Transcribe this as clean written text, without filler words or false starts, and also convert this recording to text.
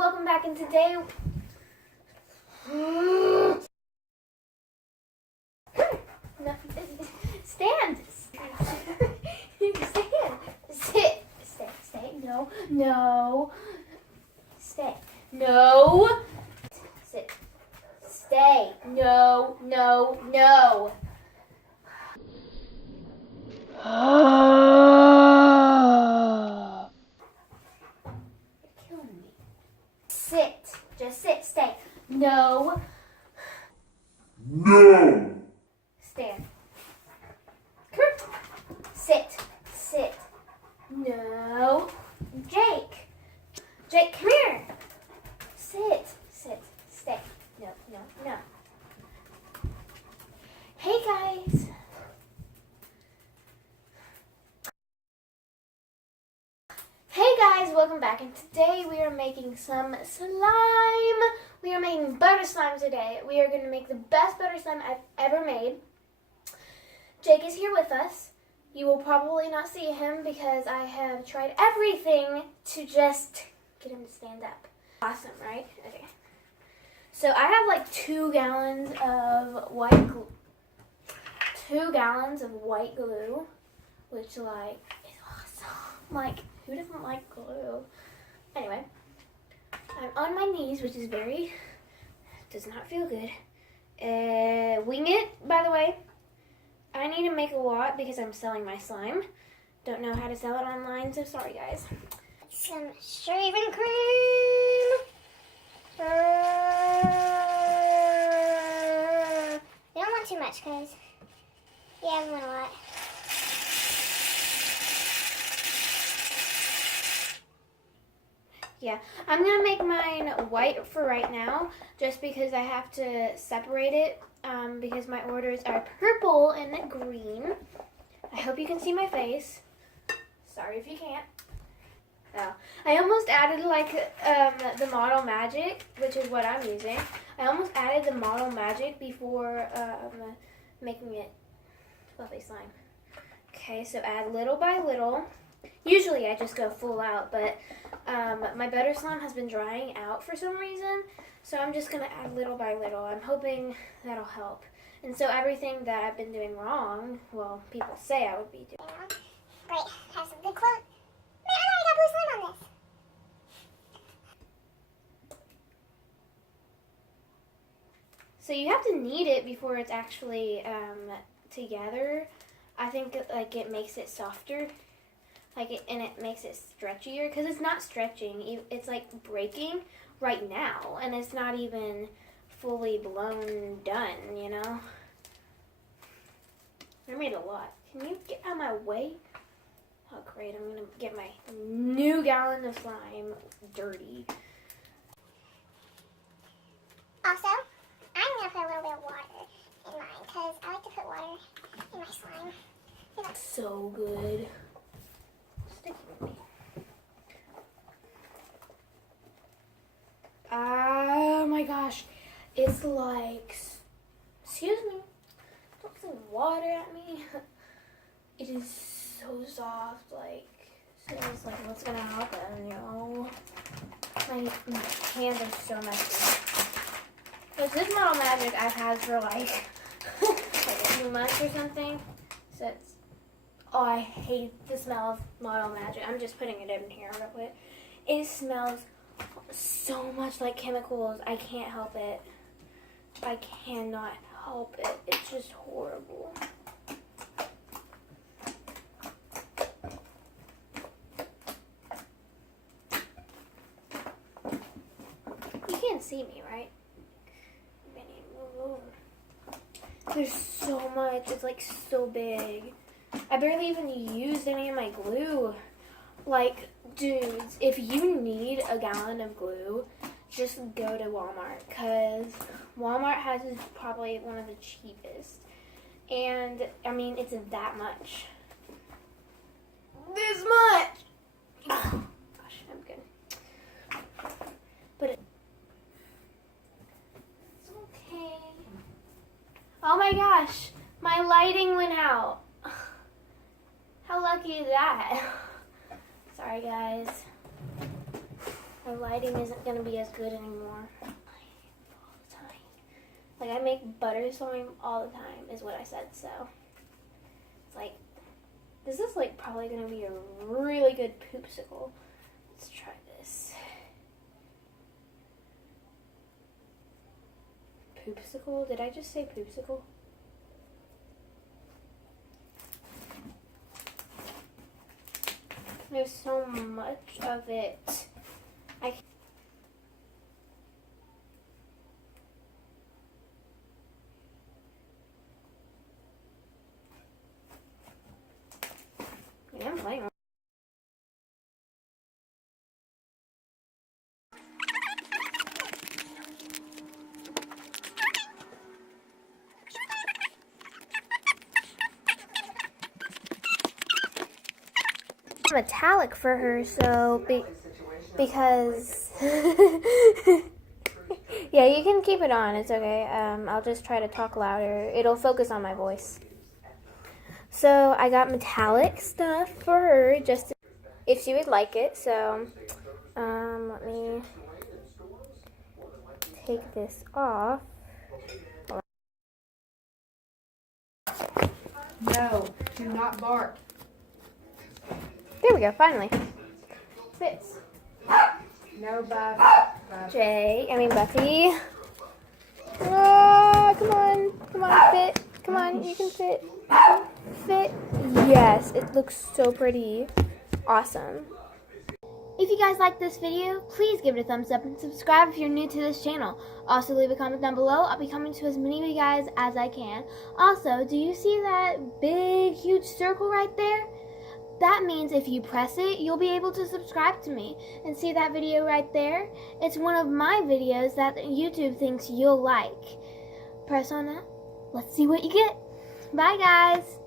welcome back, and today no, stand. Stand. Sit. Stay. No. Stay. No. Sit. Stay. No. You're killing me. Sit. Just sit. Stay. No. Stand. Come here. Sit. No. Jake, come here. Sit. Stay. No. Hey guys. Welcome back, and today we are making some slime. We are making butter slime today. We are going to make the best butter slime I've ever made. Jake is here with us. You will probably not see him because I have tried everything to just get him to stand up. Awesome, right? Okay. So I have like 2 gallons of white glue. 2 gallons of white glue, which like is awesome. Like, who doesn't like glue? Anyway, I'm on my knees, which is does not feel good. Wing it, by the way. I need to make a lot because I'm selling my slime. Don't know how to sell it online, so sorry guys. Some shaving cream. You don't want too much, guys. Yeah, we want a lot. Yeah, I'm going to make mine white for right now, just because I have to separate it, because my orders are purple and green. I hope you can see my face. Sorry if you can't. Oh. I almost added like the Model Magic, which is what I'm using. I almost added the Model Magic before making it fluffy slime. Okay, so add little by little. Usually I just go full out, but my butter slime has been drying out for some reason, so I'm just going to add little by little. I'm hoping that'll help. And so everything that I've been doing wrong, well, people say I would be doing. Great, have some good quote. Man, I already got blue slime on this. So you have to knead it before it's actually together. I think like it makes it softer. And it makes it stretchier, because it's not stretching. It's like breaking right now, and it's not even fully blown done, you know? I made a lot. Can you get out of my way? Oh great, I'm gonna get my new gallon of slime dirty. Also, I'm gonna put a little bit of water in mine, because I like to put water in my slime. So good. Sticky with me. Oh my gosh. It's like, excuse me, don't throw water at me. It is so soft, like, so it's like, what's gonna happen, you know? My hands are so messy. Because this Model Magic I've had for like, like a few months or something. So it's, oh, I hate the smell of Model Magic. I'm just putting it in here real quick. It smells so much like chemicals. I can't help it. I cannot help it. It's just horrible. You can't see me, right? There's so much. It's like so big. I barely even used any of my glue. Like, dudes, if you need a gallon of glue, just go to Walmart, because Walmart has probably one of the cheapest. And, I mean, it's that much. This much! Oh, gosh, I'm good. But it's okay. Oh my gosh, my lighting went out. How lucky is that? Sorry guys. The lighting isn't going to be as good anymore. All the time. Like, I make butter slime all the time, is what I said, so. It's like, this is like probably going to be a really good poopsicle. Let's try this. Poopsicle? Did I just say poopsicle? There's so much of it. Yeah, I'm playing. Metallic for her, so because yeah, you can keep it on, it's okay. I'll just try to talk louder. It'll focus on my voice. So I got metallic stuff for her, just if she would like it. So let me take this off. No, do not bark. There we go, finally. Fits. No, Buff. Buffy. Oh, come on, fit. Come on, you can fit. Fit. Yes, it looks so pretty. Awesome. If you guys like this video, please give it a thumbs up and subscribe if you're new to this channel. Also, leave a comment down below. I'll be coming to as many of you guys as I can. Also, do you see that big, huge circle right there? That means if you press it, you'll be able to subscribe to me. And see that video right there? It's one of my videos that YouTube thinks you'll like. Press on that. Let's see what you get. Bye, guys.